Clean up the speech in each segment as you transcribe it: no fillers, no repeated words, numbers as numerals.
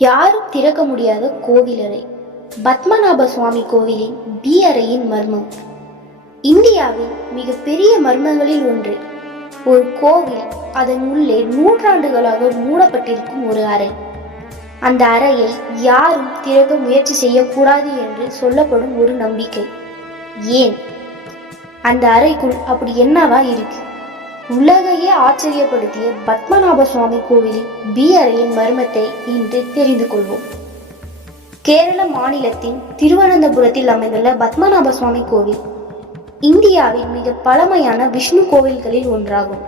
யாரும் திறக்க முடியாத கோவிலறை. பத்மநாப சுவாமி கோவிலின் பி அறையின் மர்மம். இந்தியாவின் மிக பெரிய மர்மங்களில் ஒன்று. ஒரு கோவில், அதன் உள்ளே நூற்றாண்டுகளாக மூடப்பட்டிருக்கும் ஒரு அறை. அந்த அறையை யாரும் திறக்க முயற்சி செய்யக்கூடாது என்று சொல்லப்படும் ஒரு நம்பிக்கை. ஏன்? அந்த அறைக்குள் அப்படி என்னவா இருக்கு? உலகையே ஆச்சரியப்படுத்திய பத்மநாப சுவாமி கோவிலின் பி அறையின் மர்மத்தை இன்று தெரிந்து கொள்வோம். கேரள மாநிலத்தின் திருவனந்தபுரத்தில் அமைந்துள்ள பத்மநாப சுவாமி கோவில் இந்தியாவின் மிக பழமையான விஷ்ணு கோவில்களில் ஒன்றாகும்.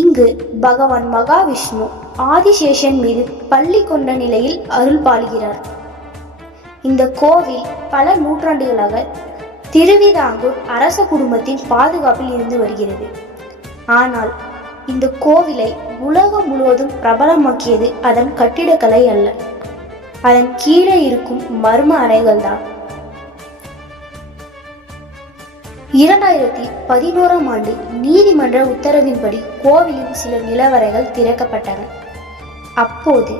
இங்கு பகவான் மகாவிஷ்ணு ஆதிசேஷன் மீது பள்ளி கொண்ட நிலையில் அருள் பாலிக்கிறார். இந்த கோவில் பல நூற்றாண்டுகளாக திருவிதாங்கூர் அரச குடும்பத்தின் பாதுகாப்பில் இருந்து வருகிறது. ஆனால் இந்த கோவிலை உலகம் முழுவதும் பிரபலமாக்கியது அதன் கட்டிடக்கலை அல்ல, அதன் கீழே இருக்கும் மர்ம அறைகள் தான். 2011ஆம் ஆண்டு நீதிமன்ற உத்தரவின்படி கோவிலின் சில நிலவறைகள் திறக்கப்பட்டன. அப்போது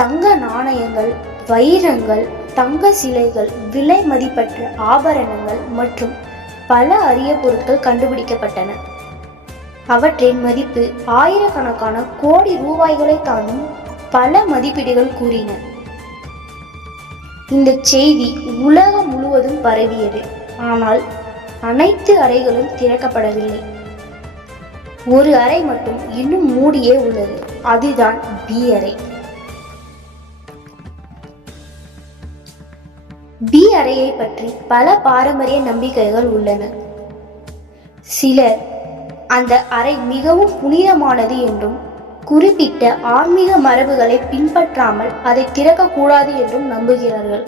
தங்க நாணயங்கள், வைரங்கள், தங்க சிலைகள், விலை மதிப்பற்ற ஆபரணங்கள் மற்றும் பல அரிய பொருட்கள் கண்டுபிடிக்கப்பட்டன. அவற்றின் மதிப்பு ஆயிரக்கணக்கான கோடி ரூபாய்களை தாண்டும் பல மதிப்பீடுகள் கூறின. இந்த செய்தி உலகம் முழுவதும் பரவியது. ஆனால் அனைத்து அறைகளும் திறக்கப்படவில்லை. ஒரு அறை மட்டும் இன்னும் மூடியே உள்ளது. அதுதான் பி அறை. பி அறையை பற்றி பல பாரம்பரிய நம்பிக்கைகள் உள்ளன. சிலர் அந்த அறை மிகவும் புனிதமானது என்றும், குறிப்பிட்ட ஆன்மீக மரபுகளை பின்பற்றாமல் அதை திறக்கக்கூடாது என்றும் நம்புகிறார்கள்.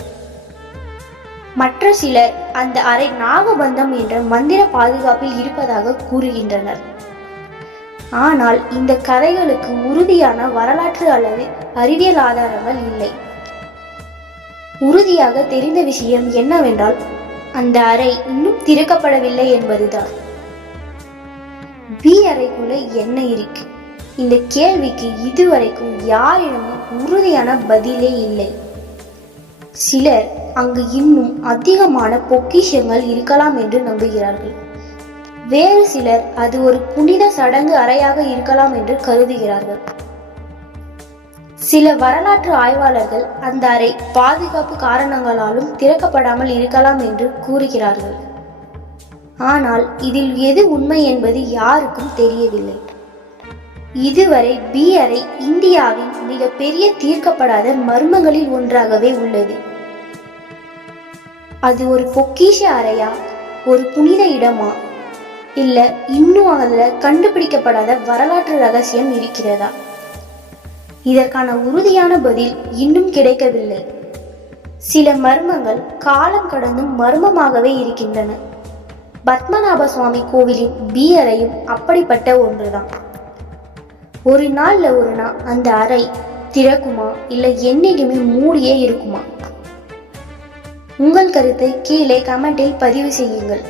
மற்ற சிலர் அந்த அறை நாகபந்தம் என்ற மந்திர பாதுகாப்பில் இருப்பதாக கூறுகின்றனர். ஆனால் இந்த கதைகளுக்கு உறுதியான வரலாற்று அல்லது அறிவியல் ஆதாரங்கள் இல்லை. உறுதியாக தெரிந்த விஷயம் என்னவென்றால், அந்த அறை இன்னும் திறக்கப்படவில்லை என்பதுதான். பி அறைக்குள்ள என்ன இருக்கு? இந்த கேள்விக்கு இதுவரைக்கும் யாரிடமும் உறுதியான பதிலே இல்லை. சிலர் அங்கு இன்னும் அதிகமான பொக்கிஷங்கள் இருக்கலாம் என்று நம்புகிறார்கள். வேறு சிலர் அது ஒரு புனித சடங்கு அறையாக இருக்கலாம் என்று கருதுகிறார்கள். சில வரலாற்று ஆய்வாளர்கள் அந்த அறை பாதுகாப்பு காரணங்களாலும் திறக்கப்படாமல் இருக்கலாம் என்று கூறுகிறார்கள். ஆனால் இதில் எது உண்மை என்பது யாருக்கும் தெரியவில்லை. இதுவரை பி அறை இந்தியாவின் மிக பெரிய தீர்க்கப்படாத மர்மங்களில் ஒன்றாகவே உள்ளது. அது ஒரு பொக்கிஷ அறையா, ஒரு புனித இடமா, இல்ல இன்னும் அதுல கண்டுபிடிக்கப்படாத வரலாற்று ரகசியம் இருக்கிறதா? இதற்கான உறுதியான பதில் இன்னும் கிடைக்கவில்லை. சில மர்மங்கள் காலம் கடந்தும் மர்மமாகவே இருக்கின்றன. பத்மநாப சுவாமி கோவிலின் பி அறையும் அப்படிப்பட்ட ஒன்றுதான். ஒரு நாள்ல ஒரு நாள் அந்த அறை திறக்குமா, இல்லை என்னைக்குமே மூடியே இருக்குமா? உங்கள் கருத்தை கீழே கமெண்டில் பதிவு செய்யுங்கள்.